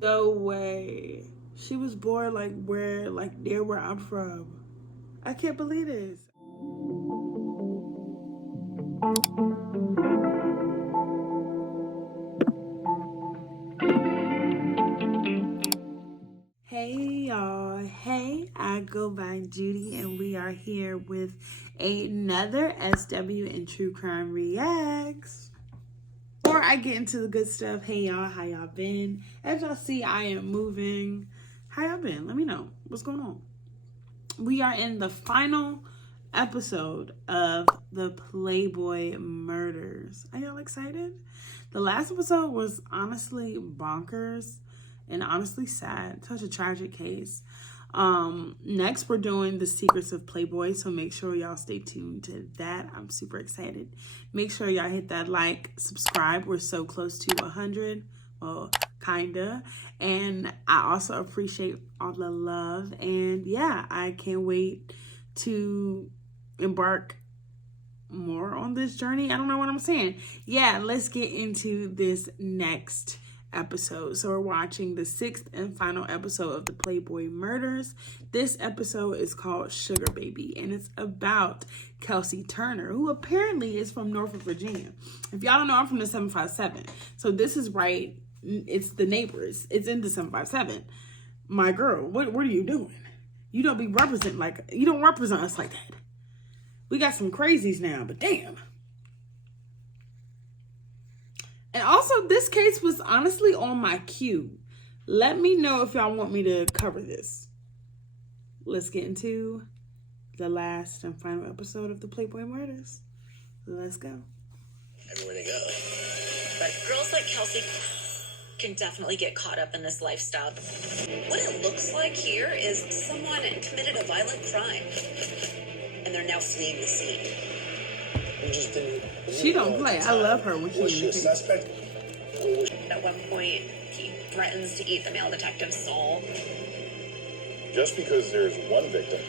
No way. She was born near where I'm from. I can't believe this. Hey y'all. Hey, I go by Judy and we are here with another SW and True Crime Reacts. Before I get into the good stuff, hey y'all, how y'all been? As y'all see, I am moving. How y'all been? Let me know. What's going on? We are in the final episode of the Playboy Murders. Are y'all excited? The last episode was honestly bonkers and honestly sad. Such a tragic case. Next we're doing the secrets of Playboy, so make sure y'all stay tuned to that. I'm super excited. Make sure y'all hit that like, subscribe. We're so close to 100. Well, kinda. And I also appreciate all the love, and yeah, I can't wait to embark more on this journey. I don't know what I'm saying. Yeah, let's get into this next episode. So we're watching the 6th and final episode of the Playboy Murders. This episode is called Sugar Baby, and it's about Kelsey Turner, who apparently is from Norfolk, Virginia. If y'all don't know, I'm from the 757. So this is right. It's the neighbors. It's in the 757. My girl, what are you doing? You don't represent us like that. We got some crazies now, but damn. And also, this case was honestly on my queue. Let me know if y'all want me to cover this. Let's get into the last and final episode of the Playboy Murders. Let's go. Everywhere they go. But girls like Kelsey can definitely get caught up in this lifestyle. What it looks like here is someone committed a violent crime, and they're now fleeing the scene. She don't play. I love her when she's a suspect. At one point, he threatens to eat the male detective's soul. Just because there's one victim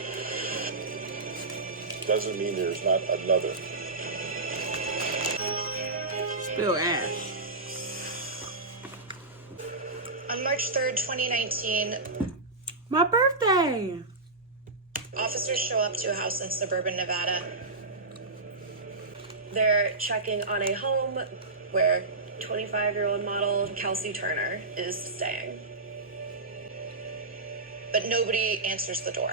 doesn't mean there's not another. Spill ash. On March 3rd, 2019, My birthday. officers show up to a house in suburban Nevada. They're checking on a home where 25-year-old model Kelsey Turner is staying. But nobody answers the door.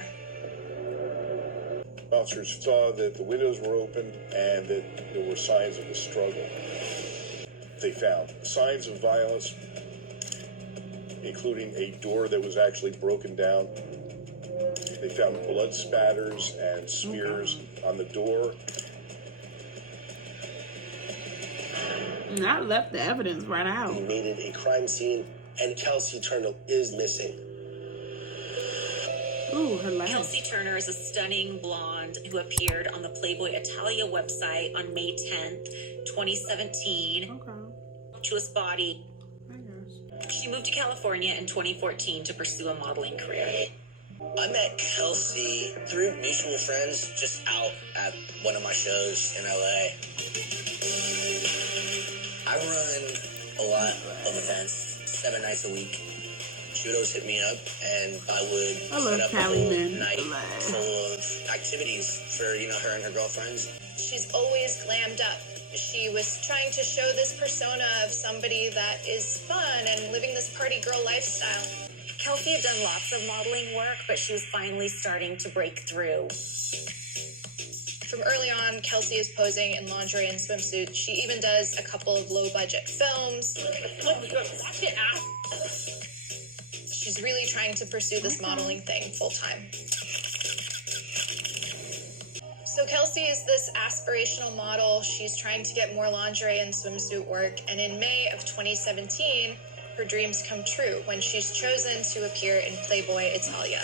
Officers saw that the windows were open and that there were signs of a struggle. They found signs of violence, including a door that was actually broken down. They found blood spatters and smears on the door. And I left the evidence right out. We made it a crime scene, and Kelsey Turner is missing. Ooh, her laugh. Kelsey Turner is a stunning blonde who appeared on the Playboy Italia website on May 10th, 2017. Okay. Voluptuous body. She moved to California in 2014 to pursue a modeling career. I met Kelsey through mutual friends just out at one of my shows in LA. I run a lot of events, 7 nights a week. She would always hit me up, and I would set up a whole night full of activities for, her and her girlfriends. She's always glammed up. She was trying to show this persona of somebody that is fun and living this party girl lifestyle. Kelsey had done lots of modeling work, but she was finally starting to break through. From early on, Kelsey is posing in lingerie and swimsuits. She even does a couple of low-budget films. Watch it out. She's really trying to pursue this modeling thing full-time. So Kelsey is this aspirational model. She's trying to get more lingerie and swimsuit work. And in May of 2017, her dreams come true when she's chosen to appear in Playboy Italia.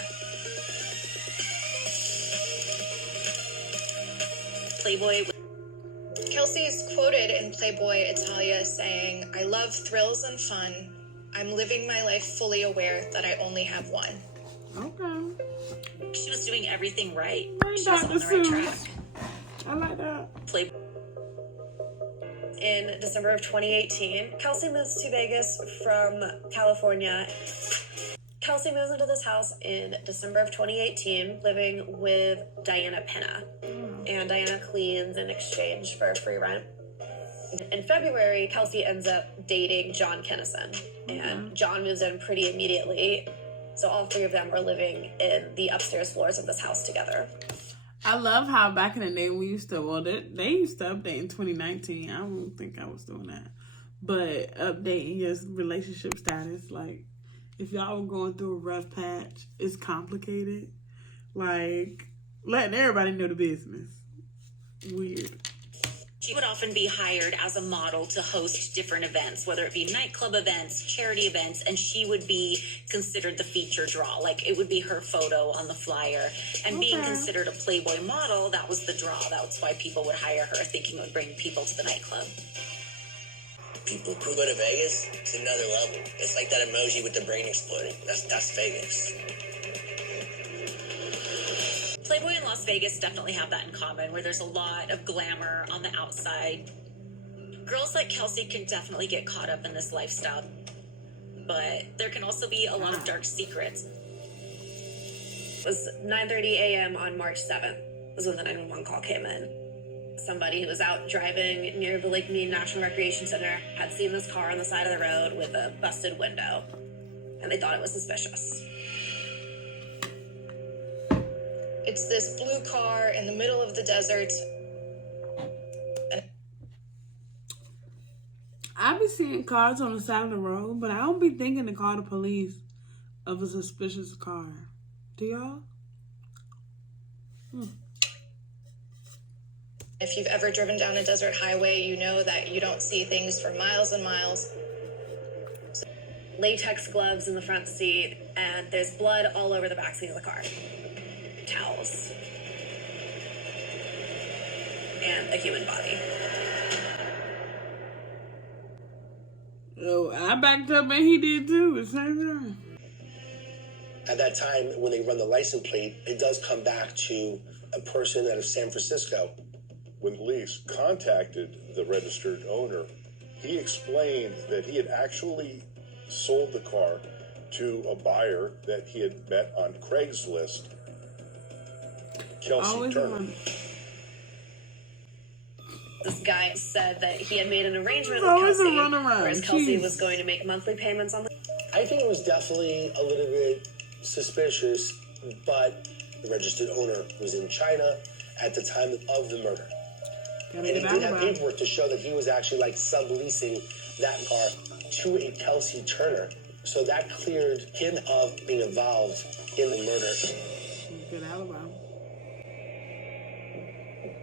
Playboy. Kelsey is quoted in Playboy Italia saying, "I love thrills and fun. I'm living my life fully aware that I only have one." Okay. She was doing everything right. Hey, She was Dr. on the right Seuss. track. I like that. Playboy in December of 2018. Kelsey moves to Vegas from California. Kelsey moves into this house in December of 2018, living with Diana Pena. And Diana cleans in exchange for free rent. In February, Kelsey ends up dating John Kennison. And John moves in pretty immediately. So all three of them were living in the upstairs floors of this house together. I love how back in the day we used to, well, they used to update in 2019. I don't think I was doing that. But updating your relationship status, like, if y'all were going through a rough patch, it's complicated. Like, letting everybody know the business. Weird. She would often be hired as a model to host different events, whether it be nightclub events, charity events, and she would be considered the feature draw. Like, it would be her photo on the flyer. And being considered a Playboy model, that was the draw. That's why people would hire her, thinking it would bring people to the nightclub. People who go to Vegas, it's another level. It's like that emoji with the brain exploding. That's Vegas. Playboy in Las Vegas definitely have that in common, where there's a lot of glamour on the outside. Girls like Kelsey can definitely get caught up in this lifestyle, but there can also be a lot of dark secrets. It was 9:30 a.m. on March 7th was when the 911 call came in. Somebody who was out driving near the Lake Mead National Recreation Center had seen this car on the side of the road with a busted window, and they thought it was suspicious. It's this blue car in the middle of the desert. I be seeing cars on the side of the road, but I don't be thinking to call the police of a suspicious car. Do y'all? If you've ever driven down a desert highway, you know that you don't see things for miles and miles. Latex gloves in the front seat, and there's blood all over the backseat of the car. Towels. And a human body. Oh, I backed up and he did too at the same time. At that time, when they run the license plate, it does come back to a person out of San Francisco. When police contacted the registered owner, he explained that he had actually sold the car to a buyer that he had met on Craigslist, Kelsey Turner. This guy said that he had made an arrangement with Kelsey, whereas Kelsey was going to make monthly payments on the... I think it was definitely a little bit suspicious, but the registered owner was in China at the time of the murder. And he did have paperwork to show that he was actually like subleasing that car to a Kelsey Turner. So that cleared him of being involved in the murder. Good alibi.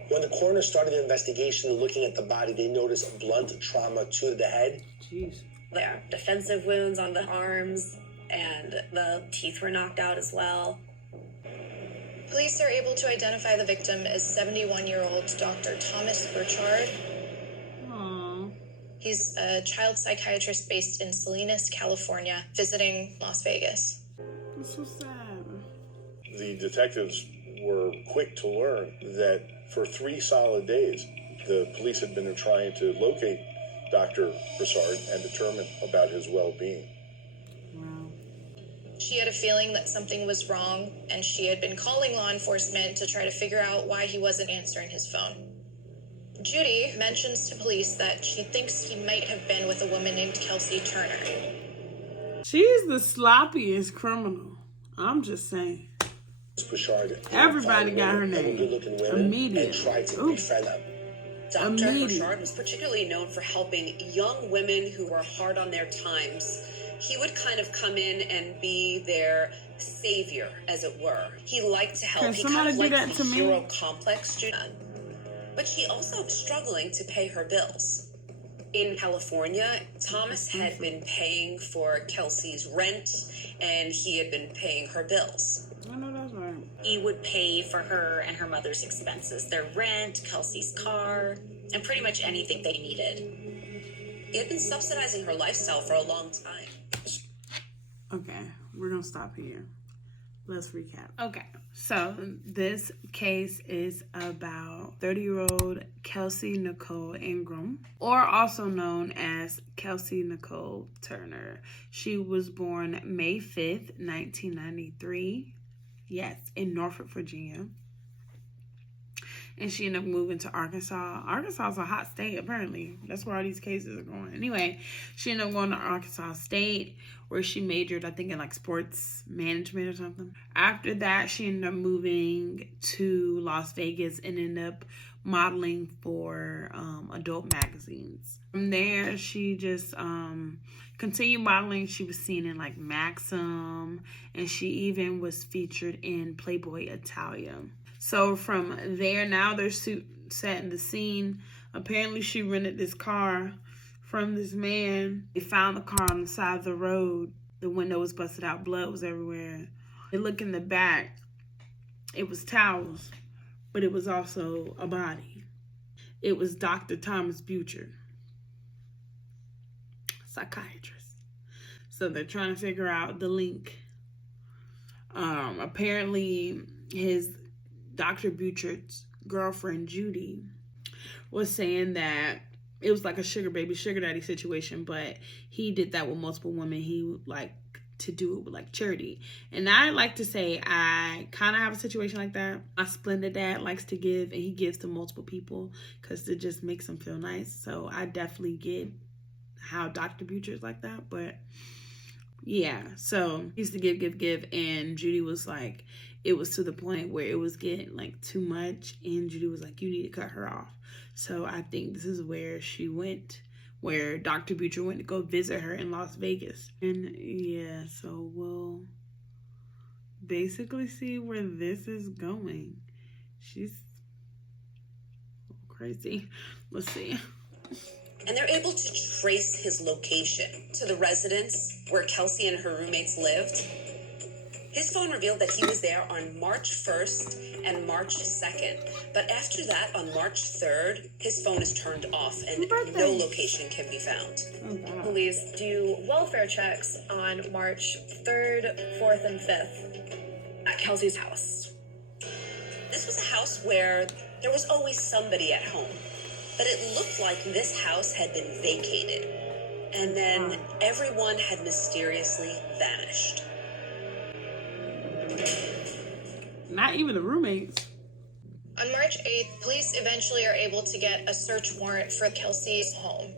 When the coroner started the investigation looking at the body, they noticed blunt trauma to the head. Jeez. There are defensive wounds on the arms, and the teeth were knocked out as well. Police are able to identify the victim as 71-year-old Dr. Thomas Burchard. Aww. He's a child psychiatrist based in Salinas, California, visiting Las Vegas. That's so sad. The detectives were quick to learn that for 3 solid days, the police had been trying to locate Dr. Burchard and determine about his well-being. Wow. She had a feeling that something was wrong, and she had been calling law enforcement to try to figure out why he wasn't answering his phone. Judy mentions to police that she thinks he might have been with a woman named Kelsey Turner. She's the sloppiest criminal. I'm just saying. Burchard, Everybody got her name. Good-looking women Immediate. and tried to befriend them. Dr. Burchard was particularly known for helping young women who were hard on their times. He would kind of come in and be their savior, as it were. He liked to help. He kind of liked the hero complex, Judy. But she also was struggling to pay her bills. In California, Thomas had been paying for Kelsey's rent, and he had been paying her bills. I know that's right. He would pay for her and her mother's expenses, their rent, Kelsey's car, and pretty much anything they needed. He had been subsidizing her lifestyle for a long time. Okay, we're gonna stop here. Let's recap. Okay, So this case is about 30-year-old Kelsey Nicole Ingram, or also known as Kelsey Nicole Turner. She was born May 5th, 1993. Yes, in Norfolk, Virginia. And she ended up moving to Arkansas. Arkansas is a hot state, apparently. That's where all these cases are going. Anyway, she ended up going to Arkansas State, where she majored, I think, in like sports management or something. After that, she ended up moving to Las Vegas and ended up modeling for adult magazines. From there, she just continued modeling. She was seen in like Maxim, and she even was featured in Playboy Italia. So from there, now they're setting the scene. Apparently, she rented this car from this man. They found the car on the side of the road. The window was busted out. Blood was everywhere. They look in the back. It was towels, but it was also a body. It was Dr. Thomas Burchard, psychiatrist. So they're trying to figure out the link. Apparently, Dr. Burchard's girlfriend, Judy, was saying that it was like a sugar baby, sugar daddy situation, but he did that with multiple women. He would like to do it with like charity. And I like to say I kind of have a situation like that. My splendid dad likes to give, and he gives to multiple people because it just makes him feel nice. So I definitely get how Dr. Burchard's like that. But yeah, so he used to give, and Judy was like, it was to the point where it was getting like too much, and Judy was like, you need to cut her off. So I think this is where she went, where Dr. Burchard went to go visit her in Las Vegas. And yeah, so we'll basically see where this is going. She's crazy. Let's see. And they're able to trace his location to the residence where Kelsey and her roommates lived. His phone revealed that he was there on March 1st and March 2nd. But after that, on March 3rd, his phone is turned off and no location can be found. Oh, wow. Police do welfare checks on March 3rd, 4th, and 5th at Kelsey's house. This was a house where there was always somebody at home. But it looked like this house had been vacated. And then everyone had mysteriously vanished. Not even the roommates. On March 8th, police eventually are able to get a search warrant for Kelsey's home.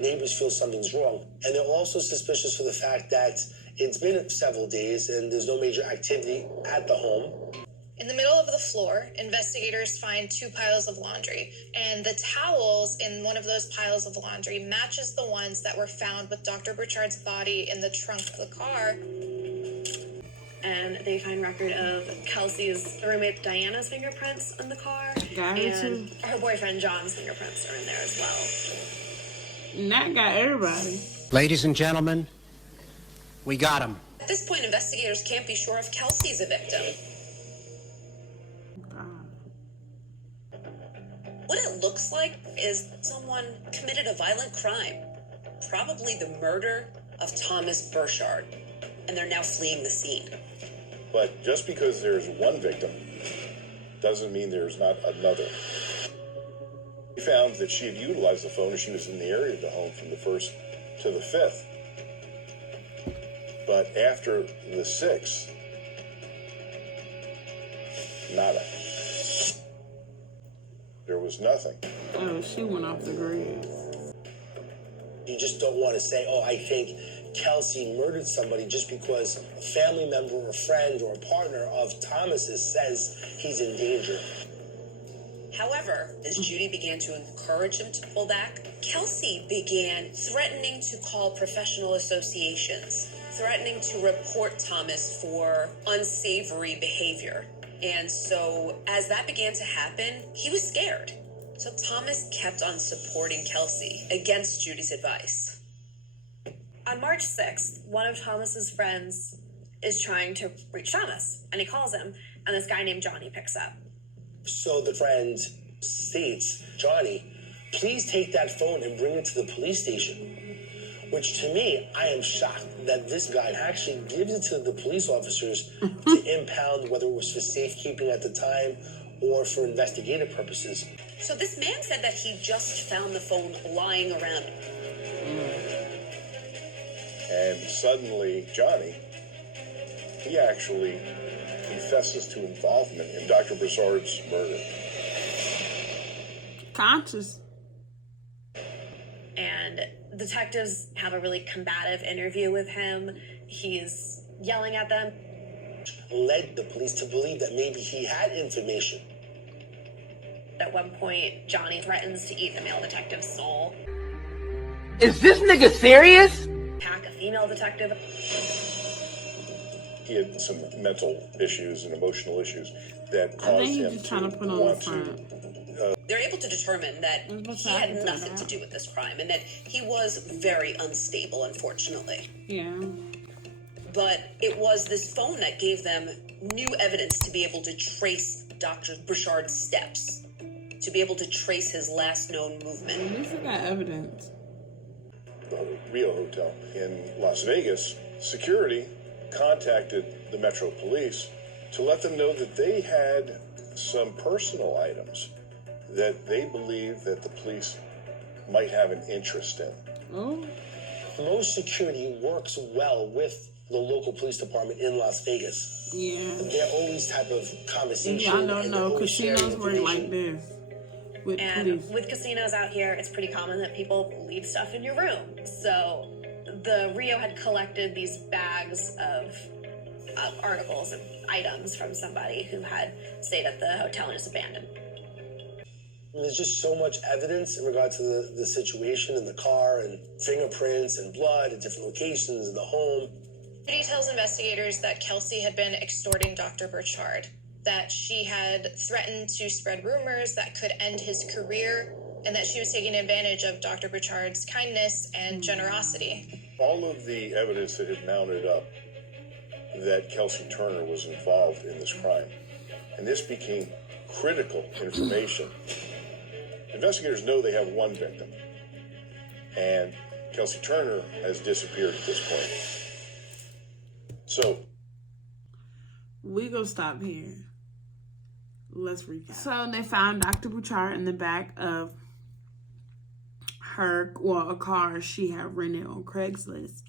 Neighbors feel something's wrong, and they're also suspicious for the fact that it's been several days and there's no major activity at the home. In the middle of the floor, investigators find 2 piles of laundry, and the towels in one of those piles of laundry matches the ones that were found with Dr. Burchard's body in the trunk of the car. And they find record of Kelsey's roommate Diana's fingerprints in the car. And her boyfriend John's fingerprints are in there as well. And that got everybody. Ladies and gentlemen, we got him. At this point, investigators can't be sure if Kelsey's a victim. What it looks like is someone committed a violent crime, probably the murder of Thomas Burchard, and they're now fleeing the scene. But just because there's one victim doesn't mean there's not another. We found that she had utilized the phone and she was in the area of the home from the 1st to the 5th. But after the 6th, nada. There was nothing. Oh, she went off the grid. You just don't want to say, oh, I think Kelsey murdered somebody just because a family member or a friend or a partner of Thomas's says he's in danger. However, as Judy began to encourage him to pull back, Kelsey began threatening to call professional associations, threatening to report Thomas for unsavory behavior. And so as that began to happen, he was scared. So Thomas kept on supporting Kelsey against Judy's advice. On March 6th, one of Thomas's friends is trying to reach Thomas, and he calls him, and this guy named Johnny picks up. So the friend states, Johnny, please take that phone and bring it to the police station. Which to me, I am shocked. that this guy actually gives it to the police officers to impound, whether it was for safekeeping at the time or for investigative purposes. So this man said that he just found the phone lying around. And suddenly, Johnny, he actually confesses to involvement in Dr. Burchard's murder. Conscious. And detectives have a really combative interview with him. He's yelling at them. Led the police to believe that maybe he had information. At one point, Johnny threatens to eat the male detective's soul. Is this nigga serious? Attack a female detective. He had some mental issues and emotional issues that caused him to want to. They're able to determine that he had nothing to do with this crime and that he was very unstable, unfortunately. Yeah. But it was this phone that gave them new evidence to be able to trace Dr. Burchard's steps, to be able to trace his last known movement. At least they got evidence. The Rio Hotel in Las Vegas, security contacted the Metro Police to let them know that they had some personal items that they believe that the police might have an interest in. Oh. Most security works well with the local police department in Las Vegas. Yeah. They're always type of conversation. Y'all don't know, casinos work like this. With police. With casinos out here, it's pretty common that people leave stuff in your room. So the Rio had collected these bags of articles and items from somebody who had stayed at the hotel and is abandoned. There's just so much evidence in regard to the situation in the car, and fingerprints and blood at different locations in the home. Judy tells investigators that Kelsey had been extorting Dr. Burchard, that she had threatened to spread rumors that could end his career, and that she was taking advantage of Dr. Burchard's kindness and generosity. All of the evidence that had mounted up that Kelsey Turner was involved in this crime, and this became critical information. Investigators know they have one victim, and Kelsey Turner has disappeared at this point. So, we gonna stop here. Let's recap. So they found Dr. Burchard in the back of a car she had rented on Craigslist.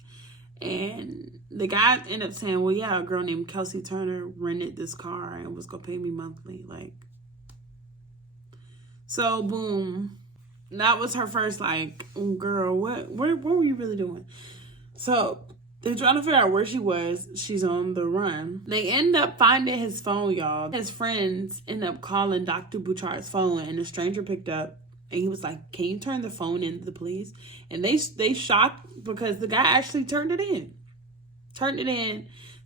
And the guy ended up saying, well, yeah, a girl named Kelsey Turner rented this car and was gonna pay me monthly. So boom. That was her first girl, what were you really doing? So they're trying to figure out where she was. She's on the run. They end up finding his phone, y'all. His friends end up calling Dr. Burchard's phone, and the stranger picked up, and he was like, can you turn the phone in to the police? And they shocked because the guy actually turned it in.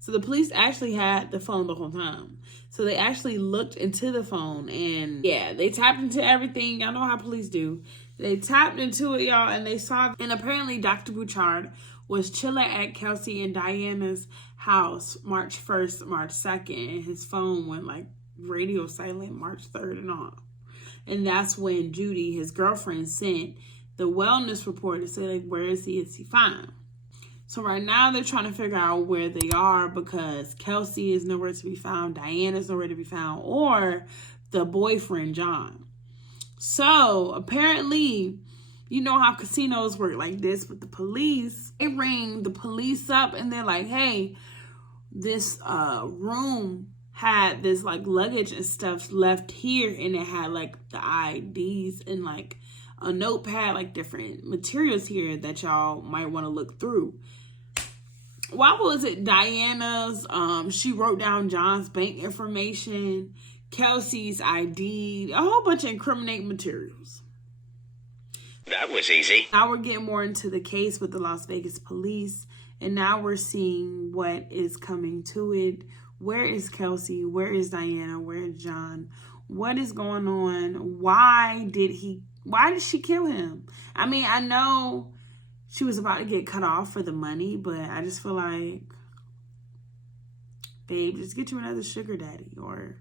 So the police actually had the phone the whole time. So they actually looked into the phone, and yeah, they tapped into everything. Y'all know how police do. They tapped into it, y'all, and they saw, and apparently Dr. Burchard was chilling at Kelsey and Diana's house March 1st, March 2nd, and his phone went radio silent March 3rd and all. And that's when Judy, his girlfriend, sent the wellness report to say, where is he? Is he fine? So right now they're trying to figure out where they are, because Kelsey is nowhere to be found, Diana's nowhere to be found, or the boyfriend, John. So apparently, you know how casinos work like this with the police. They ring the police up and they're like, hey, this room had this luggage and stuff left here, and it had the IDs and a notepad, different materials here that y'all might want to look through. Why was it Diana's? She wrote down John's bank information, Kelsey's ID, a whole bunch of incriminating materials. That was easy. Now we're getting more into the case with the Las Vegas police, and now we're seeing what is coming to it. Where is Kelsey? Where is Diana? Where is John? What is going on? Why did she kill him? I mean, I know she was about to get cut off for the money, but I just feel like, babe, just get you another sugar daddy or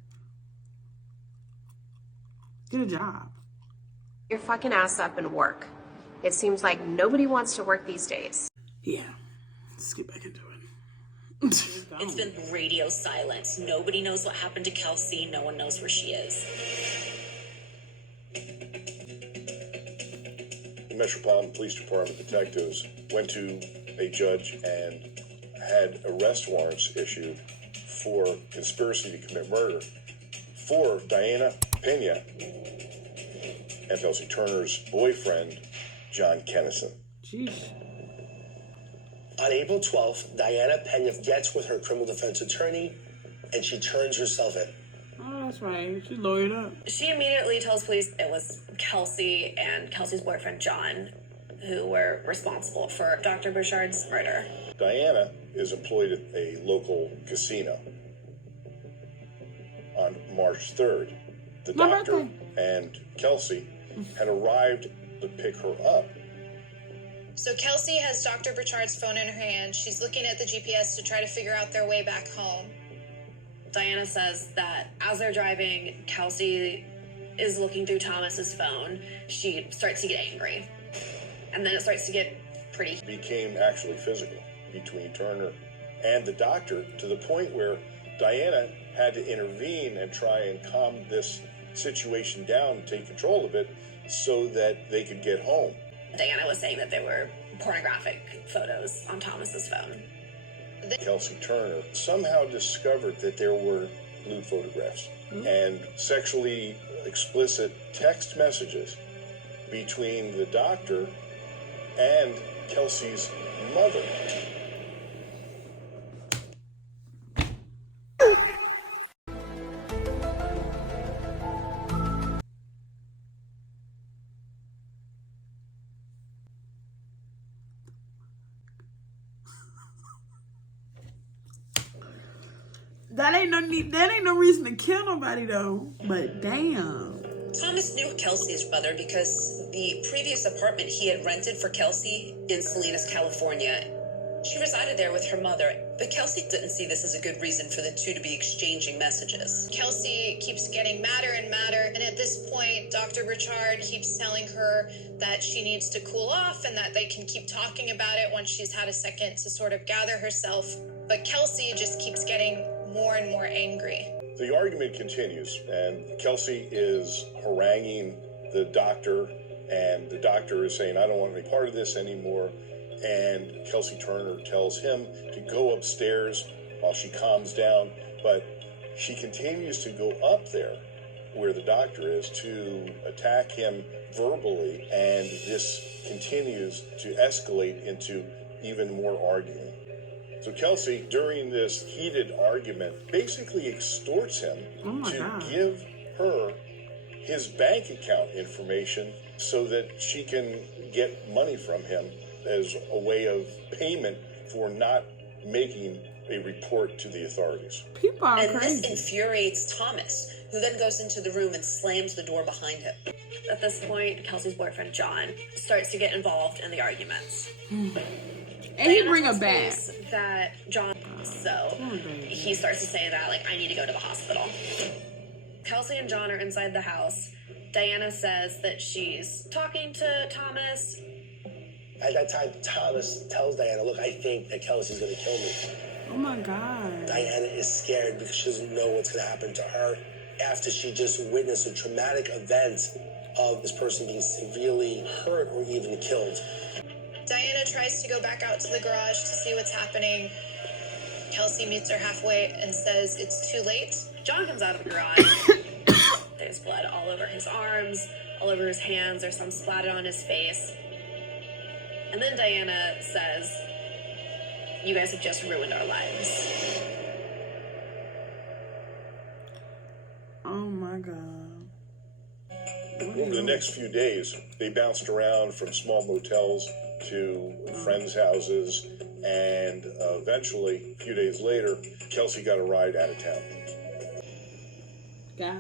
get a job. Your fucking ass up and work. It seems like nobody wants to work these days. Yeah. Let's get back into it. It's been radio silence. Nobody knows what happened to Kelsey. No one knows where she is. The Metropolitan Police Department detectives went to a judge and had arrest warrants issued for conspiracy to commit murder for Diana Pena and Kelsey Turner's boyfriend, John Kennison. Jeez. On April 12th, Diana Pena gets with her criminal defense attorney, and she turns herself in. Oh, that's right. She lawyered up. She immediately tells police it was Kelsey and Kelsey's boyfriend, John, who were responsible for Dr. Burchard's murder. Diana is employed at a local casino. On March 3rd, the doctor and Kelsey had arrived to pick her up. So Kelsey has Dr. Burchard's phone in her hand. She's looking at the GPS to try to figure out their way back home. Diana says that as they're driving, Kelsey is looking through Thomas's phone. She starts to get angry. And then it starts to get pretty. It became actually physical between Turner and the doctor, to the point where Diana had to intervene and try and calm this situation down and take control of it so that they could get home. Diana was saying that there were pornographic photos on Thomas's phone. Kelsey Turner somehow discovered that there were lewd photographs and sexually explicit text messages between the doctor and Kelsey's mother. That ain't no reason to kill nobody though. But damn. Thomas knew Kelsey's brother because the previous apartment he had rented for Kelsey in Salinas, California, she resided there with her mother. But Kelsey didn't see this as a good reason for the two to be exchanging messages. Kelsey keeps getting madder and madder, and at this point, Dr. Burchard keeps telling her that she needs to cool off and that they can keep talking about it once she's had a second to sort of gather herself. But Kelsey just keeps getting more and more angry. The argument continues, and Kelsey is haranguing the doctor, and the doctor is saying, I don't want any part of this anymore. And Kelsey Turner tells him to go upstairs while she calms down, but she continues to go up there where the doctor is to attack him verbally, and this continues to escalate into even more arguing. So Kelsey, during this heated argument, basically extorts him to give her his bank account information so that she can get money from him as a way of payment for not making a report to the authorities. People are and crazy. This infuriates Thomas, who then goes into the room and slams the door behind him. At this point, Kelsey's boyfriend, John, starts to get involved in the arguments. And he bring a bag. That John, so he starts to say that, like, I need to go to the hospital. Kelsey and John are inside the house. Diana says that she's talking to Thomas. At that time, Thomas tells Diana, look, I think that Kelsey's going to kill me. Oh my God. Diana is scared because she doesn't know what's going to happen to her after she just witnessed a traumatic event of this person being severely hurt or even killed. Diana tries to go back out to the garage to see what's happening. Kelsey meets her halfway and says it's too late. John comes out of the garage. There's blood all over his arms, all over his hands. There's some splattered on his face. And then Diana says, you guys have just ruined our lives. Oh my God. Over the next few days, they bounced around from small motels to friends' houses, and eventually, a few days later, Kelsey got a ride out of town.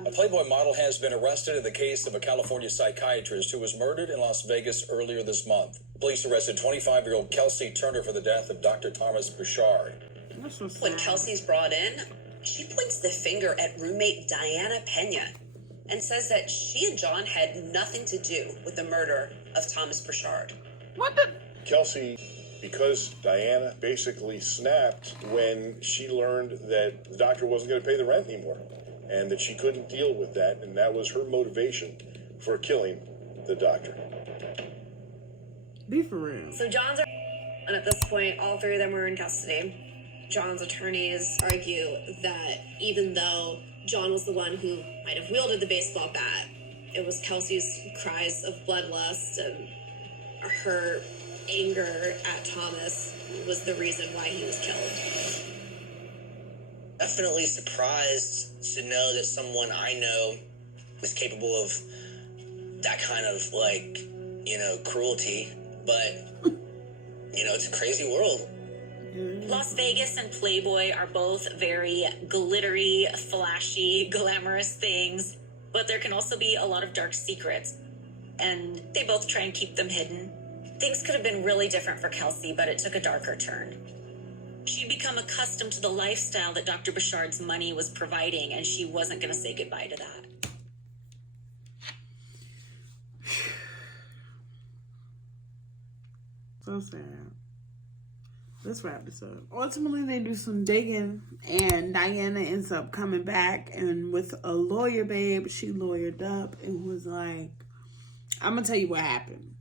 A Playboy model has been arrested in the case of a California psychiatrist who was murdered in Las Vegas earlier this month. Police arrested 25-year-old Kelsey Turner for the death of Dr. Thomas Burchard. When Kelsey's brought in, she points the finger at roommate Diana Pena and says that she and John had nothing to do with the murder of Thomas Burchard. What the? Kelsey because Diana basically snapped when she learned that the doctor wasn't going to pay the rent anymore and that she couldn't deal with that, and that was her motivation for killing the doctor. Be for real. So John's, and at this point, all three of them were in custody. John's attorneys argue that even though John was the one who might have wielded the baseball bat, it was Kelsey's cries of bloodlust and her anger at Thomas was the reason why he was killed. Definitely surprised to know that someone I know was capable of that kind of, like, you know, cruelty. But, you know, it's a crazy world. Las Vegas and Playboy are both very glittery, flashy, glamorous things, but there can also be a lot of dark secrets, and they both try and keep them hidden. Things could have been really different for Kelsey, but it took a darker turn. She'd become accustomed to the lifestyle that Dr. Burchard's money was providing, and she wasn't going to say goodbye to that. So sad. Let's wrap this up. Ultimately, they do some digging, and Diana ends up coming back and with a lawyer babe. She lawyered up and was like, I'm going to tell you what happened.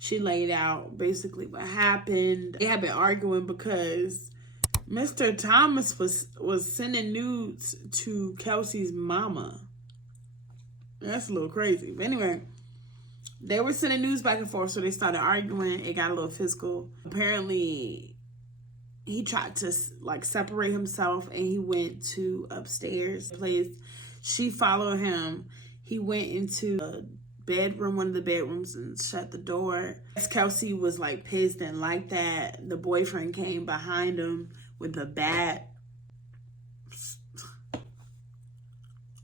She laid out basically what happened. They had been arguing because Mr. Thomas was sending nudes to Kelsey's mama. That's a little crazy. But anyway, they were sending nudes back and forth, so they started arguing. It got a little physical. Apparently, he tried to like separate himself, and he went to upstairs place. She followed him. He went into a bedroom, one of the bedrooms, and shut the door. Kelsey was like pissed and like that. The boyfriend came behind him with a bat.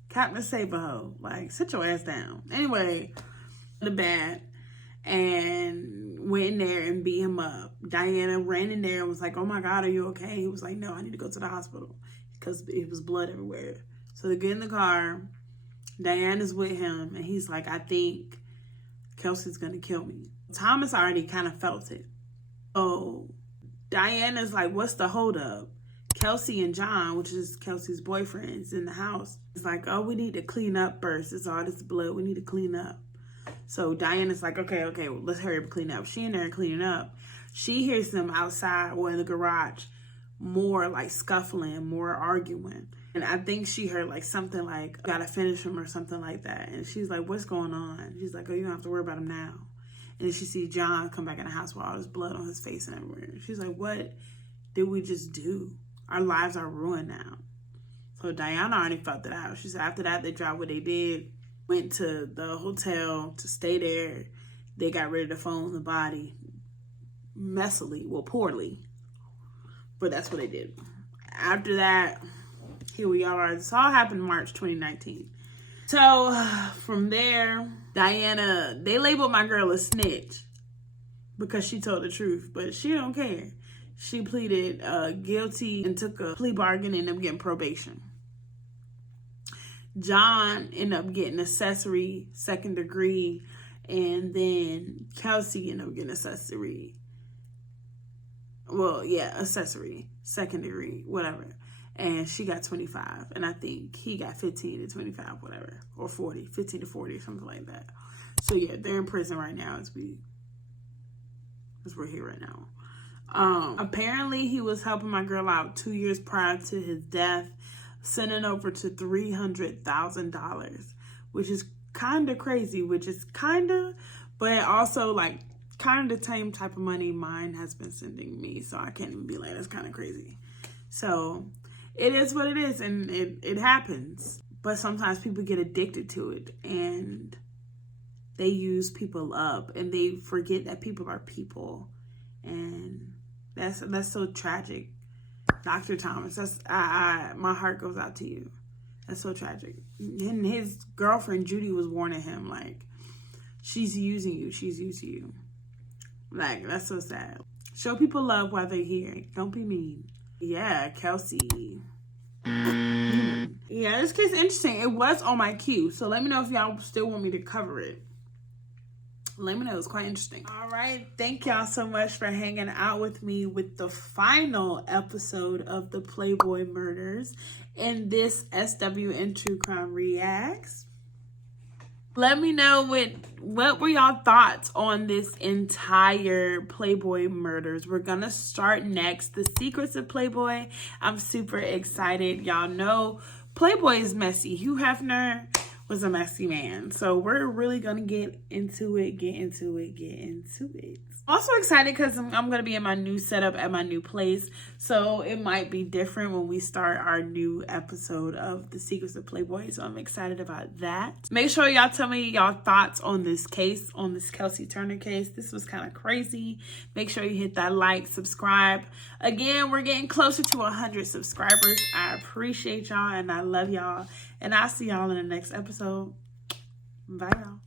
Captain Saberho, like, sit your ass down. Anyway, the bat, and went in there and beat him up. Diana ran in there and was like, oh my God, are you okay? He was like, no, I need to go to the hospital because it was blood everywhere. So they get in the car. Diana's with him, and he's like, I think Kelsey's gonna kill me. Thomas already kind of felt it. So Diana's like, what's the holdup? Kelsey and John, which is Kelsey's boyfriend, is in the house. It's like, oh, we need to clean up first. It's all this blood. We need to clean up. So Diana's like, okay, well, let's hurry up and clean up. She in there cleaning up. She hears them outside or in the garage, more like scuffling, more arguing. And I think she heard like something like, gotta finish him or something like that. And she's like, what's going on? She's like, oh, you don't have to worry about him now. And then she sees John come back in the house with all this blood on his face and everywhere. She's like, what did we just do? Our lives are ruined now. So Diana already felt it out. She said after that, they dropped what they did, went to the hotel to stay there. They got rid of the phone and the body. Messily, well, poorly. But that's what they did. After that, here we are. This all happened in March 2019. So from there, Diana, they labeled my girl a snitch because she told the truth, but she don't care. She pleaded guilty and took a plea bargain and ended up getting probation. John ended up getting accessory, second degree, and then Kelsey ended up getting accessory. Well, yeah, accessory, second degree, whatever. And she got 25, and I think he got 15 to 25, whatever, or 40, 15 to 40, something like that. So yeah, they're in prison right now as we're here right now. Apparently he was helping my girl out 2 years prior to his death, sending over to $300,000, which is kind of crazy, but also like kind of the same type of money mine has been sending me. So I can't even be like, that's kind of crazy. So it is what it is, and it happens. But sometimes people get addicted to it, and they use people up, and they forget that people are people. And that's so tragic. Dr. Thomas, my heart goes out to you. That's so tragic. And his girlfriend, Judy, was warning him, like, she's using you. Like, that's so sad. Show people love while they're here. Don't be mean. Yeah, Kelsey. Yeah, this case is interesting. It was on my queue, so let me know if y'all still want me to cover it. Let me know. It's quite interesting. All right. Thank y'all so much for hanging out with me with the final episode of the Playboy Murders in this SWN True Crime Reacts. Let me know what were y'all thoughts on this entire Playboy Murders. We're gonna start next, The Secrets of Playboy. I'm super excited. Y'all know Playboy is messy. Hugh Hefner was a messy man. So we're really gonna get into it. Also excited because I'm gonna be in my new setup at my new place. So it might be different when we start our new episode of The Secrets of Playboy. So I'm excited about that. Make sure y'all tell me y'all thoughts on this case, on this Kelsey Turner case. This was kind of crazy. Make sure you hit that like, subscribe. Again, we're getting closer to 100 subscribers. I appreciate y'all and I love y'all. And I'll see y'all in the next episode. Bye, y'all.